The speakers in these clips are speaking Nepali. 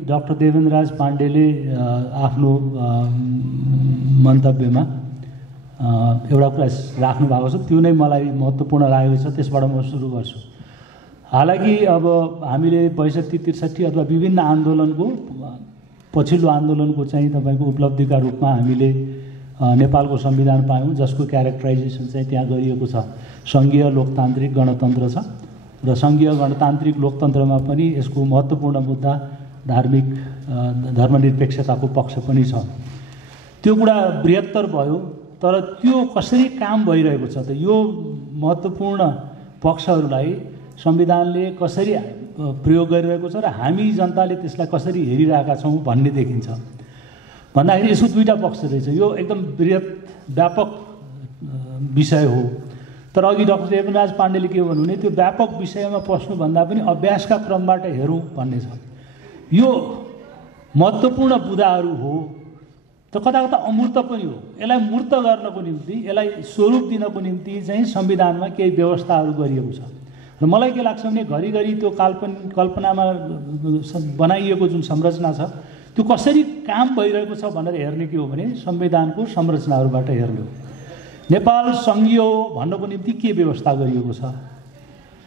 डाक्टर देवेन्द्रराज पाण्डेले आफ्नो मन्तव्यमा एउटा कुरा राख्नु भएको छ, त्यो नै मलाई महत्त्वपूर्ण लागेको छ। त्यसबाट म सुरु गर्छु। हालाकि अब हामीले 62-63 अथवा विभिन्न आन्दोलनको पछिल्लो आन्दोलनको चाहिँ तपाईको उपलब्धिका रूपमा हामीले नेपालको संविधान पायौँ, जसको क्यारेक्टराइजेसन चाहिँ त्यहाँ गरिएको छ। सङ्घीय लोकतान्त्रिक गणतन्त्र छ र सङ्घीय गणतान्त्रिक लोकतन्त्रमा पनि यसको महत्त्वपूर्ण मुद्दा धार्मिक धर्मनिरपेक्षताको पक्ष पनि छ। त्यो कुरा बृहत्तर भयो, तर त्यो कसरी काम भइरहेको छ त यो महत्त्वपूर्ण पक्षहरूलाई संविधानले कसरी प्रयोग गरिरहेको छ र हामी जनताले त्यसलाई कसरी हेरिरहेका छौँ भन्ने देखिन्छ। भन्दाखेरि यसको दुईटा पक्ष रहेछ। यो एकदम बृहत व्यापक विषय हो, तर अघि डाक्टर देवेन्द्रराज पाण्डेले के भन्नुहुने, त्यो व्यापक विषयमा पस्नुभन्दा पनि अभ्यासका क्रमबाट हेरौँ भन्ने छ। यो महत्त्वपूर्ण बुदाहरू हो, त कता कता अमूर्त पनि हो। यसलाई मूर्त गर्नको निम्ति, यसलाई स्वरूप दिनको निम्ति चाहिँ संविधानमा केही व्यवस्थाहरू गरिएको छ। र मलाई के लाग्छ भने घरिघरि त्यो कल्पनामा बनाइएको जुन संरचना छ त्यो कसरी काम भइरहेको छ भनेर हेर्ने के हो भने संविधानको संरचनाहरूबाट हेर्ने हो। नेपाल सङ्घीय हो भन्नको निम्ति के व्यवस्था गरिएको छ,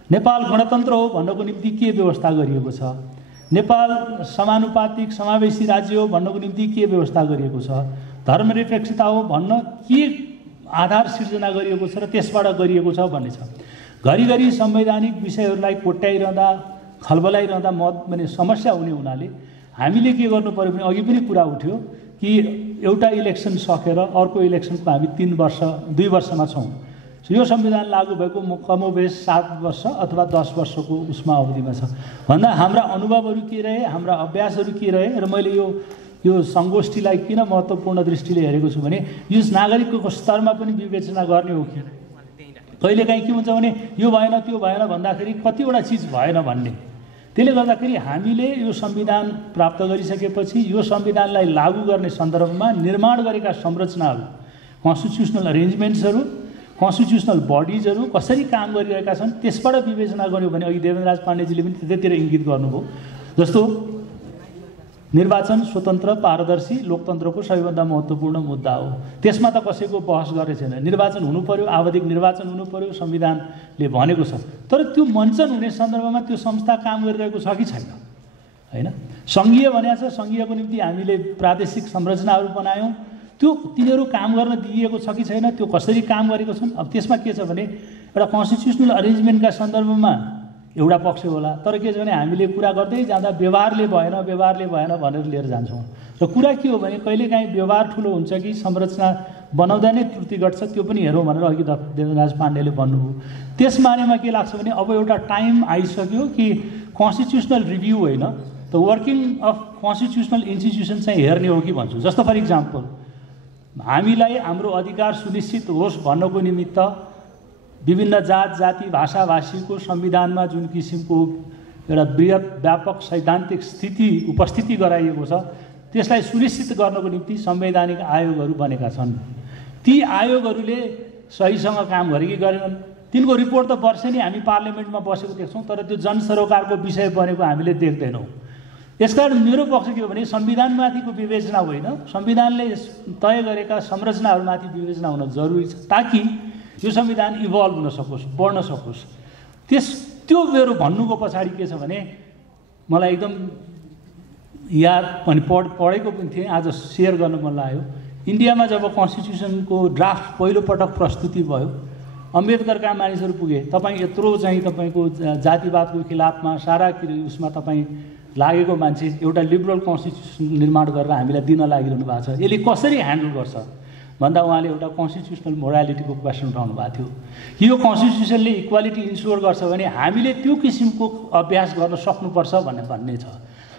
नेपाल गणतन्त्र हो भन्नको निम्ति के व्यवस्था गरिएको छ, नेपाल समानुपातिक समावेशी राज्य हो भन्नको निम्ति के व्यवस्था गरिएको छ, धर्मनिरपेक्षता हो भन्न के आधार सिर्जना गरिएको छ र त्यसबाट गरिएको छ भन्ने छ। घरिघरि संवैधानिक विषयहरूलाई कोट्याइरहँदा खलबलाइरहँदा माने समस्या हुने हुनाले हामीले के गर्नु पर्यो भने, अघि पनि कुरा उठ्यो कि एउटा इलेक्सन सकेर अर्को इलेक्सनको हामी 2 वर्षमा छौँ। यो संविधान लागू भएको कमोबेस 7 वर्ष अथवा 10 वर्षको उसमा अवधिमा छ भन्दा हाम्रा अनुभवहरू के रहे, हाम्रा अभ्यासहरू के रहे। र मैले यो सङ्गोष्ठीलाई किन महत्त्वपूर्ण दृष्टिले हेरेको छु भने यो नागरिकको स्तरमा पनि विवेचना गर्ने हो कि कहिलेकाहीँ के हुन्छ भने यो भएन त्यो भएन भन्दाखेरि कतिवटा चिज भएन भन्ने। त्यसले गर्दाखेरि हामीले यो संविधान प्राप्त गरिसकेपछि यो संविधानलाई लागू गर्ने सन्दर्भमा निर्माण गरेका संरचनाहरू, कन्स्टिट्युसनल अरेन्जमेन्ट्सहरू, कन्स्टिट्युसनल बडिजहरू कसरी काम गरिरहेका छन् त्यसबाट विवेचना गर्यो भने अघि देवेन्द्रराज पाण्डेजीले पनि त्यतैतिर इङ्गित गर्नुभयो। जस्तो निर्वाचन स्वतन्त्र पारदर्शी लोकतन्त्रको सबैभन्दा महत्त्वपूर्ण मुद्दा हो, त्यसमा त कसैको बहस गर्ने छैन। निर्वाचन हुनु पर्यो, आवधिक निर्वाचन हुनु पर्यो, संविधानले भनेको छ। तर त्यो मञ्चन हुने सन्दर्भमा त्यो संस्था काम गरिरहेको छ कि छैन, होइन? सङ्घीय भनेको छ, सङ्घीयको निम्ति हामीले प्रादेशिक संरचनाहरू बनायौँ, त्यो तिनीहरू काम गर्न दिइएको छ कि छैन, त्यो कसरी काम गरेको छन्। अब त्यसमा के छ भने एउटा कन्स्टिट्युसनल अरेन्जमेन्टका सन्दर्भमा एउटा पक्ष होला, तर के छ भने हामीले कुरा गर्दै जाँदा व्यवहारले भएन भनेर लिएर जान्छौँ। र कुरा के हो भने कहिलेकाहीँ व्यवहार ठुलो हुन्छ कि संरचना बनाउँदा नै त्रुटि घट्छ, त्यो पनि हेरौँ भनेर अघि देवेन्द्रराज पाण्डेले भन्नुभयो। त्यस बारेमा के लाग्छ भने अब एउटा टाइम आइसक्यो कि कन्स्टिट्युसनल रिभ्यू होइन, त वर्किङ अफ कन्स्टिट्युसनल इन्स्टिट्युसन चाहिँ हेर्ने हो कि भन्छु। जस्तो फर इक्जाम्पल, हामीलाई हाम्रो अधिकार सुनिश्चित होस् भन्नको निमित्त विभिन्न जात जाति भाषा भाषीको संविधानमा जुन किसिमको एउटा बृहत व्यापक सैद्धान्तिक उपस्थिति गराइएको छ त्यसलाई सुनिश्चित गर्नको निम्ति संवैधानिक आयोगहरू बनेका छन्। ती आयोगहरूले सहीसँग काम गरे कि गरेनन्, तिनको रिपोर्ट त वर्षेनी हामी पार्लियामेन्टमा बसेको देख्छौँ, तर त्यो जनसरोकारको विषय बनेको हामीले देख्दैनौँ। यसकारण मेरो पक्ष के हो भने संविधानमाथिको विवेचना होइन, संविधानले तय गरेका संरचनाहरूमाथि विवेचना हुन जरुरी छ ताकि यो संविधान इभल्भ हुन सकोस्, बढ्न सकोस्। त्यो मेरो भन्नुको पछाडि के छ भने मलाई एकदम याद पनि पढेको पनि थिएँ, आज सेयर गर्न मन लाग्यो। इन्डियामा जब कन्स्टिट्युसनको ड्राफ्ट पहिलोपटक प्रस्तुति भयो, अम्बेदकरका मानिसहरू पुगे, तपाईँ यत्रो चाहिँ तपाईँको जातिवादको खिलाफमा सारा उसमा तपाईँ लागेको मान्छे, एउटा लिबरल कन्स्टिट्युसन निर्माण गरेर हामीलाई दिन लागिरहनु भएको छ, यसले कसरी ह्यान्डल गर्छ भन्दा उहाँले एउटा कन्स्टिट्युसनल मोरालिटीको क्वेसन उठाउनु भएको थियो कि यो कन्स्टिट्युसनले इक्वालिटी इन्स्योर गर्छ भने हामीले त्यो किसिमको अभ्यास गर्न सक्नुपर्छ भन्ने छ।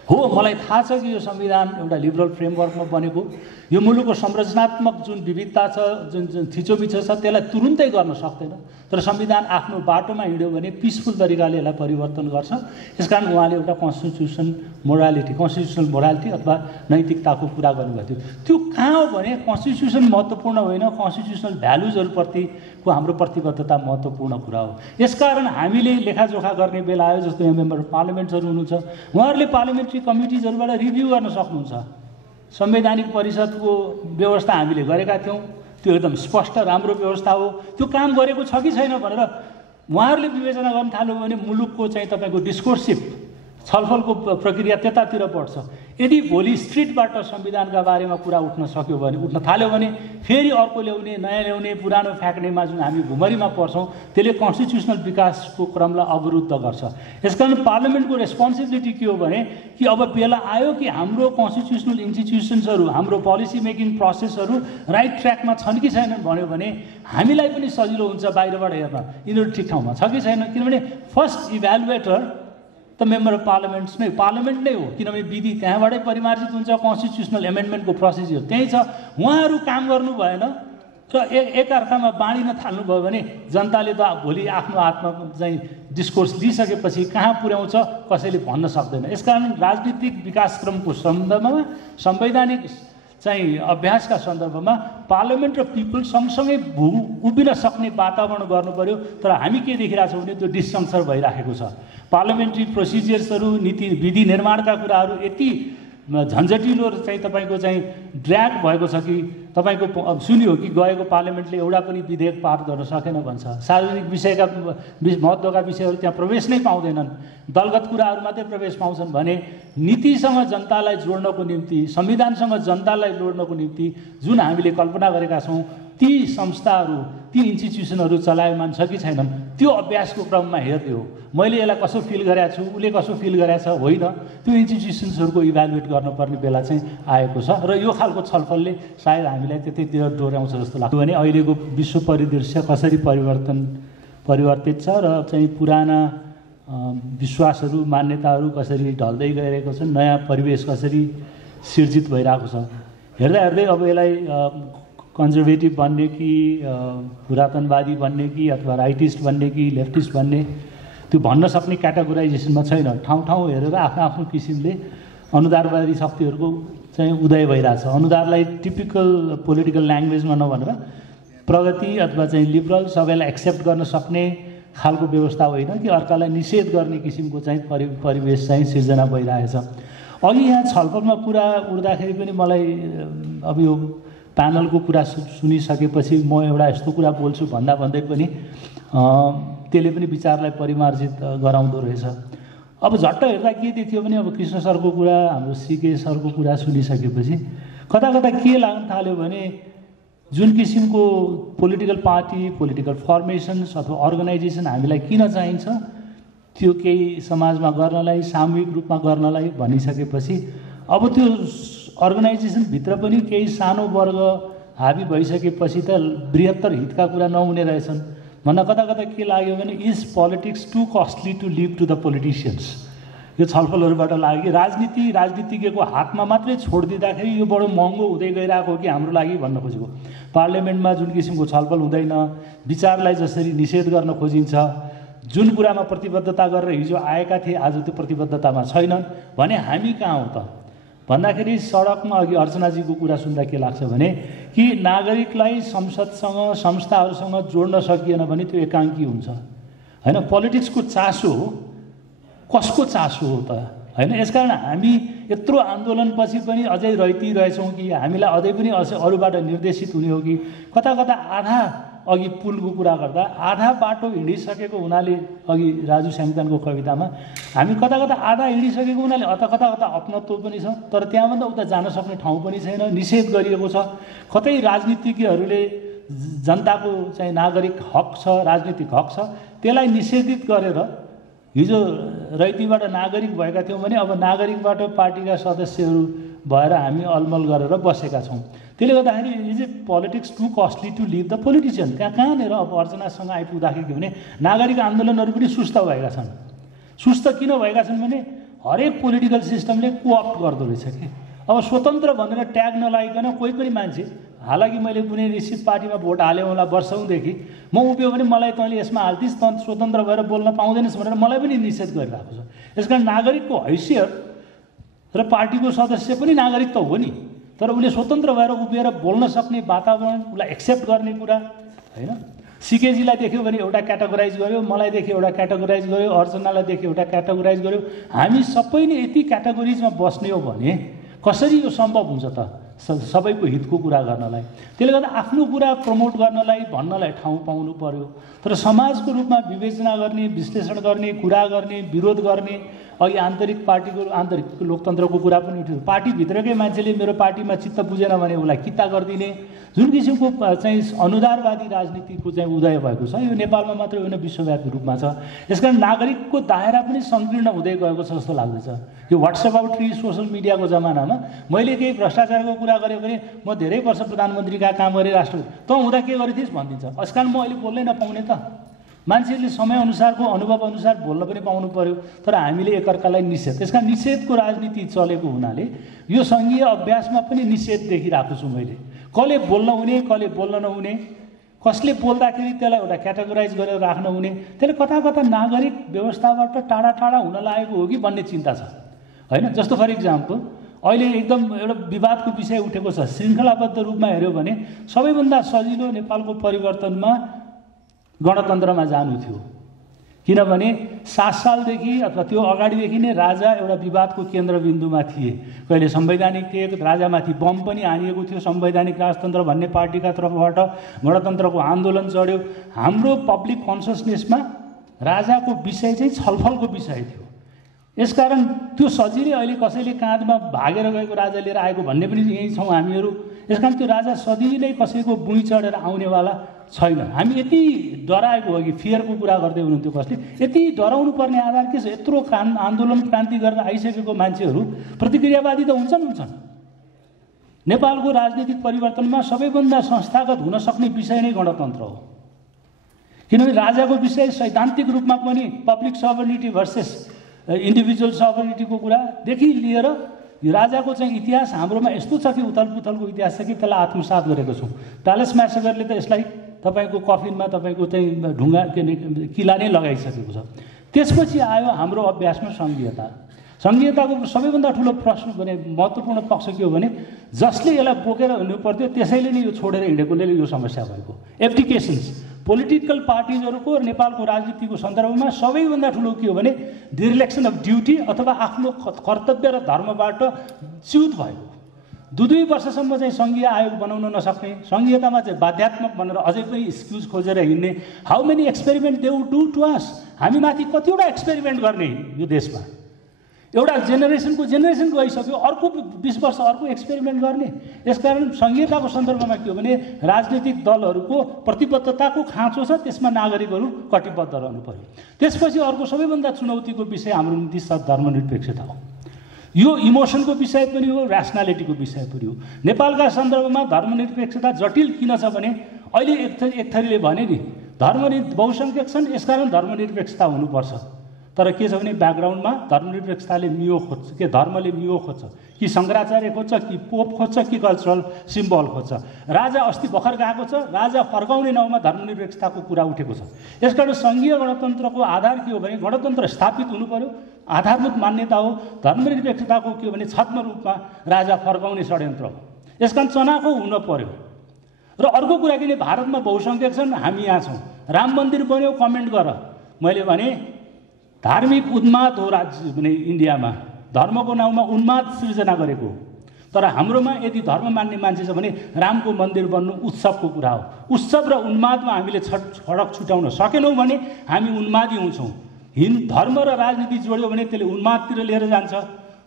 हो, मलाई थाहा छ कि यो संविधान एउटा लिबरल फ्रेमवर्कमा बनेको, यो मुलुकको संरचनात्मक जुन विविधता छ, जुन थिचोमिचो छ, त्यसलाई तुरुन्तै गर्न सक्दैन। तर संविधान आफ्नो बाटोमा हिँड्यो भने पिसफुल तरिकाले यसलाई परिवर्तन गर्छ। यसकारण उहाँले एउटा कन्स्टिट्युसनल मोरालिटी अथवा नैतिकताको कुरा गर्नुभएको थियो। त्यो कहाँ हो भने कन्स्टिट्युसन महत्त्वपूर्ण होइन, कन्स्टिट्युसनल भ्यालुजहरूप्रतिको हाम्रो प्रतिबद्धता महत्त्वपूर्ण कुरा हो। यसकारण हामीले लेखाजोखा गर्ने बेला आयो, जस्तो यहाँ मेम्बर अफ पार्लियामेन्ट्सहरू हुनुहुन्छ, उहाँहरूले पार्लियामेन्ट्री कमिटिजहरूबाट रिभ्यू गर्न सक्नुहुन्छ। संवैधानिक परिषदको व्यवस्था हामीले गरेका थियौँ, त्यो एकदम स्पष्ट राम्रो व्यवस्था हो। त्यो काम गरेको छ कि छैन भनेर उहाँहरूले विवेचना गर्न थाल्यो भने मुलुकको चाहिँ तपाईँको डिस्कोर्सिभ छलफलको प्रक्रिया त्यतातिर बढ्छ। यदि भोलि स्ट्रिटबाट संविधानका बारेमा कुरा उठ्न थाल्यो भने फेरि अर्को ल्याउने, नयाँ ल्याउने, पुरानो फ्याँक्नेमा जुन हामी भुमरीमा पर्छौँ, त्यसले कन्स्टिट्युसनल विकासको क्रमलाई अवरुद्ध गर्छ। यसकारण पार्लियामेन्टको रेस्पोन्सिबिलिटी के हो भने कि अब बेला आयो कि हाम्रो कन्स्टिट्युसनल इन्स्टिट्युसन्सहरू, हाम्रो पोलिसी मेकिङ प्रोसेसहरू राइट ट्र्याकमा छन् कि छैनन् भन्यो भने हामीलाई पनि सजिलो हुन्छ बाहिरबाट हेर्न यिनीहरू ठिक ठाउँमा छ कि छैन। किनभने फर्स्ट इभ्यालुएटर त मेम्बर अफ पार्लियामेन्ट नै हो, किनभने विधि त्यहाँबाटै परिमार्जित हुन्छ, कन्स्टिट्युसनल एमेन्डमेन्टको प्रोसिजर त्यही छ। उहाँहरू काम गर्नु भएन र एकअर्कामा बाँडिन थाल्नुभयो भने जनताले त भोलि आफ्नो हातमा चाहिँ डिस्कोर्स लिइसकेपछि कहाँ पुर्याउँछ कसैले भन्न सक्दैन। यसकारण राजनीतिक विकासक्रमको सन्दर्भमा, संवैधानिक चाहिँ अभ्यासका सन्दर्भमा पार्लियामेन्ट र पिपल सँगसँगै उभिन सक्ने वातावरण गर्नु पर्यो। तर हामी के देखिरहेछौँ भने त्यो डिस्जङ्क्चर भइराखेको छ। पार्लियामेन्ट्री प्रोसिजर्सहरू, नीति विधि निर्माणका कुराहरू यति झन्झटिलो चाहिँ तपाईँको चाहिँ ड्र्याग भएको छ कि तपाईँको सुन्यो कि गएको पार्लियामेन्टले एउटा पनि विधेयक पास गर्न सकेन भन्छ। सार्वजनिक विषयका महत्त्वका विषयहरू त्यहाँ प्रवेश नै पाउँदैनन्, दलगत कुराहरू मात्रै प्रवेश पाउँछन् भने नीतिसँग जनतालाई जोड्नको निम्ति, संविधानसँग जनतालाई जोड्नको निम्ति जुन हामीले कल्पना गरेका छौँ ती संस्थाहरू, ती इन्स्टिट्युसनहरू चलायमान छ कि छैनन्, त्यो अभ्यासको क्रममा हेर्दै हो। मैले यसलाई कसो फिल गरेको छु, उसले कसो फिल गरेको छ, होइन, त्यो इन्स्टिट्युसन्सहरूको इभ्यालुएट गर्नुपर्ने बेला चाहिँ आएको छ। र यो खालको छलफलले सायद हामीलाई त्यतैतिर डोर्याउँछ जस्तो लाग्छ। भने अहिलेको विश्व परिदृश्य कसरी परिवर्तित छ र चाहिँ पुराना विश्वासहरू, मान्यताहरू कसरी ढल्दै गइरहेको छन्, नयाँ परिवेश कसरी सिर्जित भइरहेको छ हेर्दा हेर्दै अब यसलाई कन्जर्भेटिभ भन्ने कि पुरातनवादी भन्ने कि अथवा राइटिस्ट भन्ने कि लेफ्टिस्ट भन्ने त्यो भन्न सक्ने क्याटेगोराइजेसनमा छैन। ठाउँ ठाउँ हेरेर आफ्नो आफ्नो किसिमले अनुदारवादी शक्तिहरूको चाहिँ उदय भइरहेछ। अनुदारलाई टिपिकल पोलिटिकल ल्याङ्ग्वेजमा नभनेर प्रगति अथवा चाहिँ लिबरल, सबैलाई एक्सेप्ट गर्न सक्ने खालको व्यवस्था होइन कि अर्कालाई निषेध गर्ने किसिमको चाहिँ परिवेश चाहिँ सिर्जना भइरहेछ। अघि यहाँ छलफलमा कुरा उठ्दाखेरि पनि मलाई अब यो प्यानलको कुरा सुनिसकेपछि म एउटा यस्तो कुरा बोल्छु भन्दै पनि त्यसले पनि विचारलाई परिमार्जित गराउँदो रहेछ। अब झट्ट हेर्दा के देखियो भने अब कृष्ण सरको कुरा, हाम्रो सिके सरको कुरा सुनिसकेपछि कता कता के लाग्न थाल्यो भने जुन किसिमको पोलिटिकल पार्टी, पोलिटिकल फर्मेसन्स अथवा अर्गनाइजेसन हामीलाई किन चाहिन्छ, त्यो केही समाजमा गर्नलाई, सामूहिक रूपमा गर्नलाई भनिसकेपछि अब त्यो अर्गनाइजेसनभित्र पनि केही सानो वर्ग हाबी भइसकेपछि त बृहत्तर हितका कुरा नहुने रहेछन् भन्न कता कता के लाग्यो भने is politics too costly to leave to the politicians. यो छलफलहरूबाट लाग्यो कि राजनीतिज्ञको हातमा मात्रै छोडिदिँदाखेरि यो बडो महँगो हुँदै गइरहेको हो कि हाम्रो लागि भन्न खोजेको। पार्लियामेन्टमा जुन किसिमको छलफल हुँदैन, विचारलाई जसरी निषेध गर्न खोजिन्छ, जुन कुरामा प्रतिबद्धता गरेर हिजो आएका थिए आज त्यो प्रतिबद्धतामा छैनन् भने हामी कहाँ हौँ त भन्दाखेरि सडकमा अघि अर्चनाजीको कुरा सुन्दा के लाग्छ भने कि नागरिकलाई संसदसँग, संस्थाहरूसँग जोड्न सकिएन भने त्यो एकाङ्की हुन्छ होइन। पोलिटिक्सको चासो कसको चासो हो त होइन। यसकारण हामी यत्रो आन्दोलनपछि पनि अझै रहिरहेछौँ कि हामीलाई अझै पनि अरूबाट निर्देशित हुने हो कि कता कता आधा अघि पुलको कुरा गर्दा आधा बाटो हिँडिसकेको हुनाले, अघि राजु स्याङतानको कवितामा हामी कता कता आधा हिँडिसकेको हुनाले कता कता अपनत्व पनि छ, तर त्यहाँभन्दा उता जान सक्ने ठाउँ पनि छैन, निषेध गरिएको छ। कतै राजनीतिज्ञहरूले जनताको चाहिँ नागरिक हक छ, राजनीतिक हक छ, त्यसलाई निषेधित गरेर हिजो रैतीबाट नागरिक भएका थियौँ भने अब नागरिकबाट पार्टीका सदस्यहरू भएर हामी अलमल गरेर बसेका छौँ। त्यसले गर्दाखेरि is it politics too costly to leave the politician. कहाँनिर अब अर्चनासँग आइपुग्दाखेरि के भने नागरिक आन्दोलनहरू पनि सुस्त भएका छन्। सुस्त किन भएका छन् भने हरेक पोलिटिकल सिस्टमले कोअप्ट गर्दो रहेछ कि अब स्वतन्त्र भनेर ट्याग नलागिकन कोही पनि मान्छे, हालाकि मैले कुनै निश्चित पार्टीमा भोट हालेँ होला वर्षौँदेखि, म उभियो भने मलाई तैँले यसमा हाल्थिस्, त स्वतन्त्र भएर बोल्न पाउँदैनस् भनेर मलाई पनि निषेध गरिरहेको छ। यसकारण नागरिकको हैसियत र पार्टीको सदस्य पनि नागरिक त हो नि, तर उसले स्वतन्त्र भएर उभिएर बोल्न सक्ने वातावरण, उसलाई एक्सेप्ट गर्ने कुरा होइन। सिकेजीलाई देख्यो भने एउटा क्याटेगोराइज गर्यो, मलाई देख्यो एउटा क्याटेगोराइज गर्यो, अर्चनालाई देख्यो एउटा क्याटेगोराइज गर्यो। हामी सबैले यति क्याटेगोरिजमा बस्ने हो भने कसरी यो सम्भव हुन्छ त सबैको हितको कुरा गर्नलाई? त्यसले गर्दा आफ्नो कुरा प्रमोट गर्नलाई भन्नलाई ठाउँ पाउनु पर्यो। तर समाजको रूपमा विवेचना गर्ने, विश्लेषण गर्ने, कुरा गर्ने, विरोध गर्ने, अघि आन्तरिक पार्टीको आन्तरिक लोकतन्त्रको कुरा पनि उठ्यो। पार्टीभित्रकै मान्छेले मेरो पार्टीमा चित्त बुझेन भने उसलाई किता गरिदिने, जुन किसिमको चाहिँ अनुदारवादी राजनीतिको चाहिँ उदय भएको छ, यो नेपालमा मात्र होइन विश्वव्यापी रूपमा छ। यसकारण नागरिकको दायरा पनि सङ्कीर्ण हुँदै गएको छ जस्तो लाग्दैछ। यो व्हाट्सएप आउट ट्री सोसल मिडियाको जमानामा मैले केही भ्रष्टाचारको कुरा गरेँ भने म धेरै वर्ष प्रधानमन्त्रीका काम गरेँ, राष्ट्रपति तँ हुँदा के गरिथिस् भनिदिन्छ। यसकारण म अहिले बोल्नै नपाउने त? मान्छेले समयअनुसारको अनुभवअनुसार बोल्न पनि पाउनु पर्यो। तर हामीले एकअर्कालाई निषेध, त्यसका निषेधको राजनीति चलेको हुनाले यो सङ्घीय अभ्यासमा पनि निषेध देखिरहेको छु मैले। कसले बोल्न हुने, कसले बोल्न नहुने, कसले बोल्दाखेरि त्यसलाई एउटा क्याटेगोराइज गरेर राख्न हुने, त्यसले कता कता नागरिक व्यवस्थाबाट टाढा टाढा हुन लागेको हो कि भन्ने चिन्ता छ होइन। जस्तो फर इक्जाम्पल अहिले एकदम एउटा विवादको विषय उठेको छ। श्रृङ्खलाबद्ध रूपमा हेऱ्यो भने सबैभन्दा सजिलो नेपालको परिवर्तनमा गणतन्त्रमा जानु थियो, किनभने 7 सालदेखि अथवा त्यो अगाडिदेखि नै राजा एउटा विवादको केन्द्रबिन्दुमा थिए। कहिले संवैधानिक थिए, राजामाथि बम पनि हानिएको थियो, संवैधानिक राजतन्त्र भन्ने पार्टीका तर्फबाट गणतन्त्रको आन्दोलन चढ्यो। हाम्रो पब्लिक कन्सियसनेसमा राजाको विषय चाहिँ छलफलको विषय थियो। यसकारण त्यो सजिलै अहिले कसैले काँधमा भागेर गएको राजा लिएर आएको भन्ने पनि यहीँ छौँ हामीहरू। यसकारण त्यो राजा सजिलै कसैको बुई चढेर आउनेवाला छैन। हामी यति डराएको हो कि फियरको कुरा गर्दै हुनुहुन्थ्यो कसले, यति डराउनु पर्ने आधार के छ? यत्रो आन्दोलन क्रान्ति गरेर आइसकेको मान्छेहरू प्रतिक्रियावादी त हुन्छन्। नेपालको राजनीतिक परिवर्तनमा सबैभन्दा संस्थागत हुन सक्ने विषय नै गणतन्त्र हो, किनभने राजाको विषय सैद्धान्तिक रूपमा पनि पब्लिक सभर्निटी भर्सेस इन्डिभिजुअल सभर्निटीको कुरादेखि लिएर राजाको चाहिँ इतिहास हाम्रोमा यस्तो छ कि उथलपुथलको इतिहास छ कि त्यसलाई आत्मसात गरेको छौँ। डालेस म्यासेगरले त यसलाई तपाईँको कफिनमा तपाईँको चाहिँ ढुङ्गा किला नै लगाइसकेको छ। त्यसपछि आयो हाम्रो अभ्यासमा सङ्घीयता। सङ्घीयताको सबैभन्दा ठुलो प्रश्न भने महत्त्वपूर्ण पक्ष के हो भने जसले यसलाई बोकेर हिँड्नु पर्थ्यो त्यसैले नै यो छोडेर हिँडेकोले यो समस्या भएको। एब्डिकेसन्स पोलिटिकल पार्टिजहरूको नेपालको राजनीतिको सन्दर्भमा सबैभन्दा ठुलो के हो भने डिरेक्सन अफ ड्युटी अथवा आफ्नो कर्तव्य र धर्मबाट च्युत भएको। 2 वर्षसम्म चाहिँ सङ्घीय आयोग बनाउन नसक्ने, सङ्घीयतामा चाहिँ बाध्यात्मक भनेर अझै पनि एक्सक्युज खोजेर हिँड्ने। How many experiment they would do to us? हामी माथि कतिवटा एक्सपेरिमेन्ट गर्ने यो देशमा? एउटा जेनेरेसन गइसक्यो, अर्को 20 वर्ष अर्को एक्सपेरिमेन्ट गर्ने। यसकारण सङ्घीयताको सन्दर्भमा के हो भने राजनीतिक दलहरूको प्रतिबद्धताको खाँचो छ, त्यसमा नागरिकहरू कटिबद्ध रहनु पर्यो। त्यसपछि अर्को सबैभन्दा चुनौतीको विषय हाम्रो निम्ति धर्मनिरपेक्षता हो। यो इमोसनको विषय पनि हो, ऱ्यासनालिटीको विषय पनि हो। नेपालका सन्दर्भमा धर्मनिरपेक्षता जटिल किन छ भने अहिले एक थरीले भने नि बहुसङ्ख्यक छन्, यसकारण धर्मनिरपेक्षता हुनुपर्छ। तर के छ भने ब्याकग्राउन्डमा धर्मनिरपेक्षताले मियो खोज्छ, के धर्मले मियो खोज्छ, कि शङ्कराचार्य खोज्छ, कि पोप खोज्छ, कि कल्चरल सिम्बल खोज्छ। राजा अस्ति भर्खर गएको छ, राजा फर्काउने नाउँमा धर्मनिरपेक्षताको कुरा उठेको छ। यसकारण सङ्घीय गणतन्त्रको आधार के हो भने गणतन्त्र स्थापित हुनु पर्यो, आधारभूत मान्यता हो। धर्मनिरपेक्षताको के हो भने छद्म रूपमा राजा फर्काउने षड्यन्त्र हो। यसकारण चनाखो हुन पर्यो। र अर्को कुरा के भने भारतमा बहुसङ्ख्यक छन्, हामी यहाँ छौँ। राम मन्दिर बन्यो, कमेन्ट गर। मैले भने धार्मिक उन्माद हो राज्य भने इन्डियामा, धर्मको नाउँमा उन्माद सृजना गरेको। तर हाम्रोमा यदि धर्म मान्ने मान्छे छ भने रामको मन्दिर बन्नु उत्सवको कुरा हो। उत्सव र उन्मादमा हामीले फरक छुट्याउन सकेनौँ भने हामी उन्मादी हुन्छौँ। धर्म र राजनीति जोड्यो भने त्यसले उन्मादतिर लिएर जान्छ।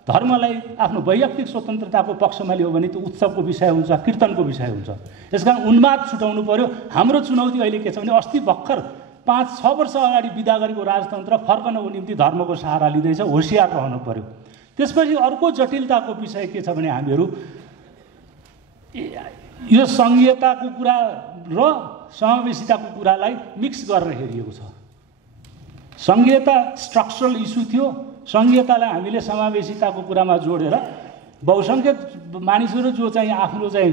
धर्मलाई आफ्नो वैयक्तिक स्वतन्त्रताको पक्षमा लियो भने त्यो उत्सवको विषय हुन्छ, कीर्तनको विषय हुन्छ। यसकारण उन्माद छुटाउनु पर्यो। हाम्रो चुनौती अहिले के छ भने अस्ति भर्खर 5-6 वर्ष अगाडि बिदा गरेको राजतन्त्र फर्कनको निम्ति धर्मको सहारा लिँदैछ, होसियार रहनु पर्यो। त्यसपछि अर्को जटिलताको विषय के छ भने हामीहरू यो सङ्घीयताको कुरा र समावेशिताको कुरालाई मिक्स गरेर हेरिएको छ। सङ्घीयता स्ट्रक्चरल इस्यु थियो, सङ्घीयतालाई हामीले समावेशिताको कुरामा जोडेर बहुसङ्ख्यक मानिसहरू जो चाहिँ आफ्नो चाहिँ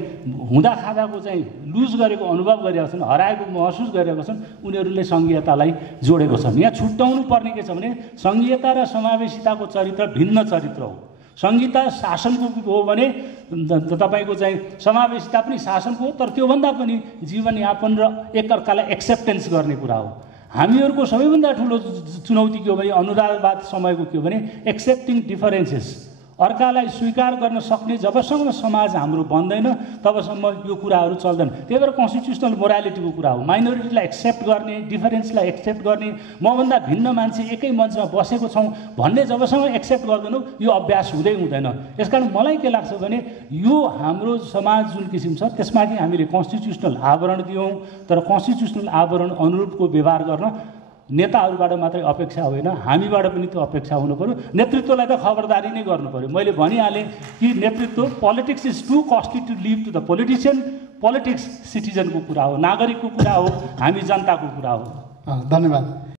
हुँदा खाँदाको चाहिँ लुज गरेको अनुभव गरेका छन्, हराएको महसुस गरेका छन्, उनीहरूले सङ्घीयतालाई जोडेको छन्। यहाँ छुट्याउनु पर्ने के छ भने सङ्घीयता र समावेशिताको चरित्र भिन्न चरित्र हो। संहिता शासनको हो भने तपाईको चाहिँ समावेशिता पनि शासनको हो, तर त्योभन्दा पनि जीवनयापन र एकअर्कालाई एक्सेप्टेन्स गर्ने कुरा हो। हामीहरूको सबैभन्दा ठुलो चुनौती के हो भने अनुरागवाद समयको के हो भने एक्सेप्टिङ डिफरेन्सेस, अर्कालाई स्वीकार गर्न सक्ने जबसम्म समाज हाम्रो बन्दैन तबसम्म यो कुराहरू चल्दैन। त्यही भएर कन्स्टिट्युसनल मोरालिटीको कुरा हो, माइनोरिटीलाई एक्सेप्ट गर्ने, डिफरेन्सलाई एक्सेप्ट गर्ने, मभन्दा भिन्न मान्छे एकै मञ्चमा बसेको छौँ भन्ने जबसम्म एक्सेप्ट गर्दैनौँ यो अभ्यास हुँदै हुँदैन। यसकारण मलाई के लाग्छ भने यो हाम्रो समाज जुन किसिम छ त्यसमाथि हामीले कन्स्टिट्युसनल आवरण दियौँ, तर कन्स्टिट्युसनल आवरण अनुरूपको व्यवहार गर्न नेताहरूबाट मात्रै अपेक्षा होइन, हामीबाट पनि त्यो अपेक्षा हुनु पर्यो। नेतृत्वलाई त खबरदारी नै गर्नु पर्यो। मैले भनिहालेँ कि नेतृत्व politics is too costly to leave to the politician. Politics सिटिजनको कुरा हो, नागरिकको कुरा हो, हामी जनताको कुरा हो। धन्यवाद।